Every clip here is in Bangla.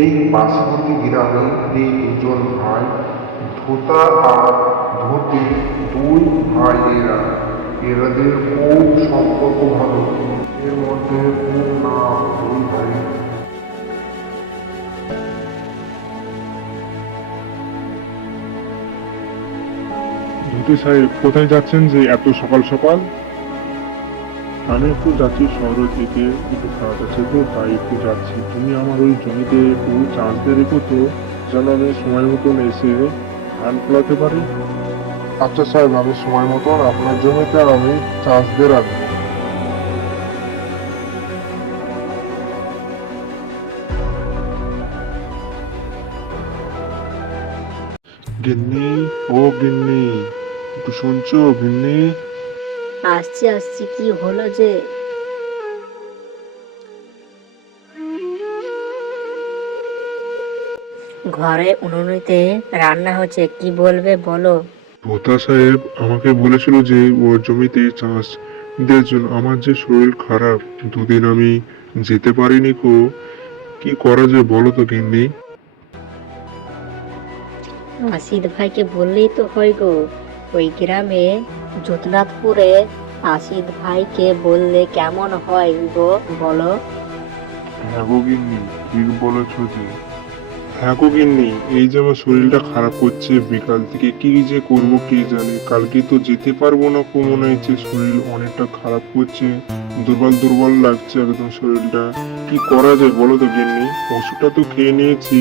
এই পার্শ্ববর্তী গ্রামে এই দুজন ভাই ধোতা আর ধোতি, দুই ভাই এরাদের খুব সম্পর্ক ভালো। এর মধ্যে খুব নাম দুই ভাই। ধুতি সাহেব, কোথায় যাচ্ছেন যে এত সকাল সকাল? আমি একটু যাচ্ছি শহরের দিকে, একটু কাজ আছে তো তাই একটু যাচ্ছি। তুমি আমার ওই জমিতে একটু চাষ দিয়ে রেখো তো, যেন আমি সময় মতন এসে ধান ফলাতে পারি। আচ্ছা সাহেব, আমি সময় মতন আপনার জমিতে আমি চাষ দিয়ে রাখবো। গিন্নি, ও গিন্নি, একটু শুনছো গিন্নি? আসছি আসছি, কি হলো যে? ঘরে উনুনিতে রান্না হচ্ছে, কি বলবে বলো। ভোতা সাহেব আমাকে বলেছিল যে ওর জমিতে চাষ দেওয়ার জন্য। আমার যে শরীর খারাপ, দুদিন আমি যেতে পারিনি কো। কি করা যায় বলো তো গিন্নি? আসিদ ভাইকে বললেই তো হয় গো। ওই গ্রামে যোতনাথপুরে আসিদ ভাইকে বললে কেমন হয় গো, বলো। হ্যাঁ গো গিন্নি, ঠিক বলেছো যে। হ্যাঁ গো গিন্নি, এই যে আমার শরীরটা খারাপ করছে বিকাল থেকে, কি যে করব কে জানে। কালকে তো যেতে পারবো না কো, মনে হচ্ছে শরীর অনেকটা খারাপ করছে, দুর্বল দুর্বল লাগছে একদম শরীরটা। কি করা যায় বলো তো গিন্নি? ওষুধটা তো খেয়ে নিয়েছি,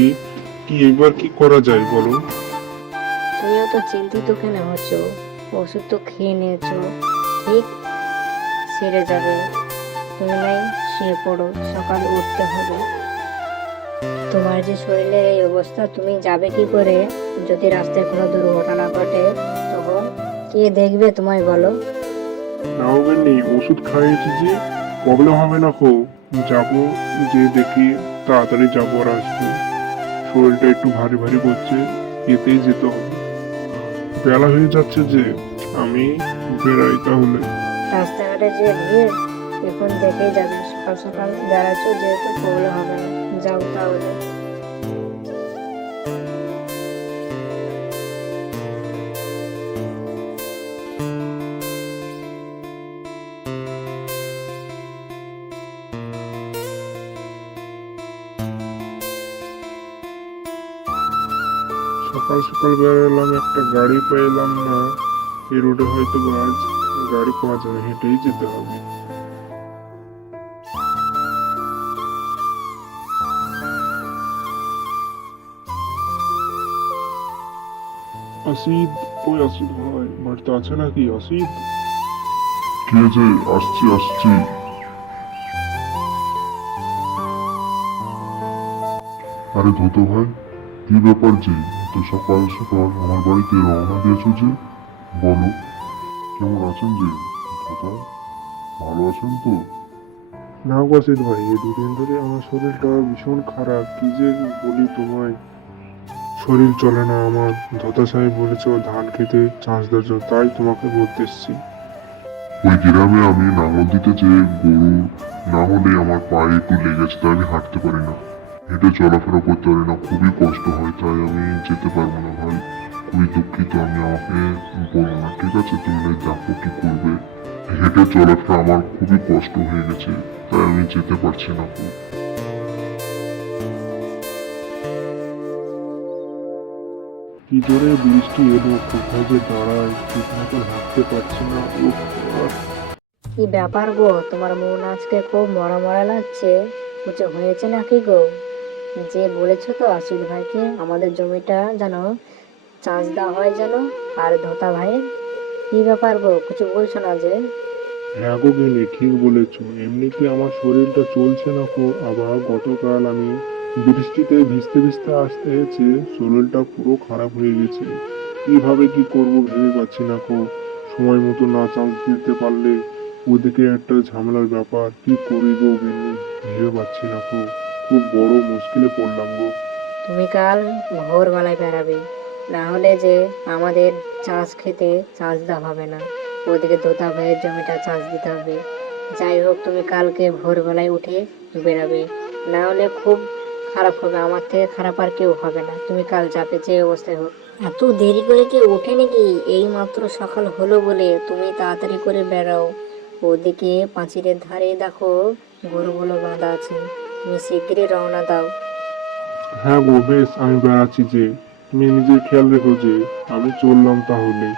কি এবার কি করা যায় বলো? তুমিও তো চিন্তিত কেন হচ্ছ? ওষুধ তো খেয়ে নিয়েছো, ঠিক সেরে যাবে। তুমি নাই শুয়ে পড়ো, সকালে উঠতে হবে। তোমার যে শরীরের এই অবস্থা, তুমি যাবে কি করে? যদি রাস্তায় কোনো দুর্ঘটনা ঘটে তখন কে দেখবে তোমায়, বলো। নাও গিন্নি, ওষুধ খাইয়েছি যে, প্রবলেম হবে না কো। যাবো, যে দেখি তাড়াতাড়ি যাবো আর আসবো। শরীরটা একটু ভারী ভারী করছে, এতেই যেতে হবে। বেলা হয়ে যাচ্ছে যে, আমি বেড়াই তাহলে। রাস্তাঘাটে যে ভিড়, এখন দেখেই যাবে। সকাল সকাল বেড়াচ্ছ যেহেতু, প্রবলেম হবে না। যাও তাহলে। সকাল সকাল বেরোলাম, একটা গাড়ি পেলাম না। এই রোডে হয়তো আজ গাড়ি পাওয়া যাবে, হেঁটেই যেতে হবে। আসিদ, ওই আসিদ ভাই বাড়িতে আছে নাকি? আসিদ, কি হয়েছে? আসছি আসছি। আরে ধুতো ভাই, কি ব্যাপার যে তো সকাল সকাল আমার বাড়িতে রওনা দিয়েছো যে? বলো, কেমন আছেন যে ধোতা? ভালো আছেন তো? না গো আসিদ ভাই, এই দুদিন ধরে আমার শরীরটা ভীষণ খারাপ, কি যে বলি তোমায়। শরীর চলে না আমার। ধোতা সাহেব বলেছে ও ধান খেতে চাষ দেওয়ার জন্য, তাই তোমাকে বলতে এসছি। ওই গ্রামে আমি লাঙল দিতে যে গরু না হলে আমার পায়ে একটু লেগেছে, তাই আমি হাঁটতে পারি না, হেঁটে চলাফেরা করতে পারি না, খুবই কষ্ট হয়, তাই আমি যেতে পারবো না ভাই। খুবই দুঃখিত, আমি আমাকে বলো না, ঠিক আছে? তুমি দেখো কি করবে। হেঁটে চলাফেরা আমার খুবই কষ্ট হয়ে গেছে, তাই আমি যেতে পারছি না খুব। কি জোরে বৃষ্টি এলো, কোথায় যে দাঁড়ায় ঠিক মতো হাঁটতে পারছি না। উফ, আহ। কি ব্যাপার গো, তোমার মন আজকে খুব মরা মরা লাগছে। কিছু হয়েছে নাকি গো? যে বলেছো তো আসিফ ভাইকে আমাদের জমিটা যেন চাষ দেওয়া হয় যেন, আর ধোতা ভাইয়ের কি ব্যাপার গো, কিছু বলছো না যে? হ্যাঁ গো গিনি, ঠিক বলেছো। এমনিতে আমার শরীরটা চলছে না কো, আবার গতকাল আমি বৃষ্টিতে ভিজতে ভিজতে আসতে হয়েছে, শরীরটা পুরো খারাপ হয়ে গেছে। কিভাবে কি করব ভেবে পাচ্ছি না কো। সময় মতো না চান্স দিতে পারলে ওদিকে একটা ঝামেলার ব্যাপার, কি করি গো গিন্নি, ভেবে পাচ্ছি না কো। খুব বড় মুশকিলে পড়লাম গো। তুমি কাল ভোরবেলায় বেরাবে, না হলে যে আমাদের চাষ খেতে চাষ দেওয়া হবে না। ওদিকে ধোতা ভাইয়ের জমিটা চাষ দিতে হবে। যাই হোক, তুমি কালকে ভোরবেলায় উঠে বেরাবে, না হলে খুব খারাপ হবে, আমার থেকে খারাপ আর কেউ হবে না। তুমি কাল যাবে যে অবস্থায় হোক। এত দেরি করে কি ওঠে নাকি? এই মাত্র সকাল হলো বলে তুমি তাড়াতাড়ি করে বেরাও। ওদিকে পাঁচিরের ধারে দেখো গরুগুলো বাঁধা আছে, তুমি শিগগিরই রওনা দাও। হ্যাঁ গো, বেশ, আমি বেড়াচ্ছি যে। তুমি নিজের খেয়াল রেখো যে। আমি চললাম তাহলে।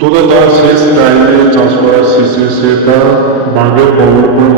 তোরা তার শেষ টাইমে চাষ করার শেষে সেটা বাঘের কবর করে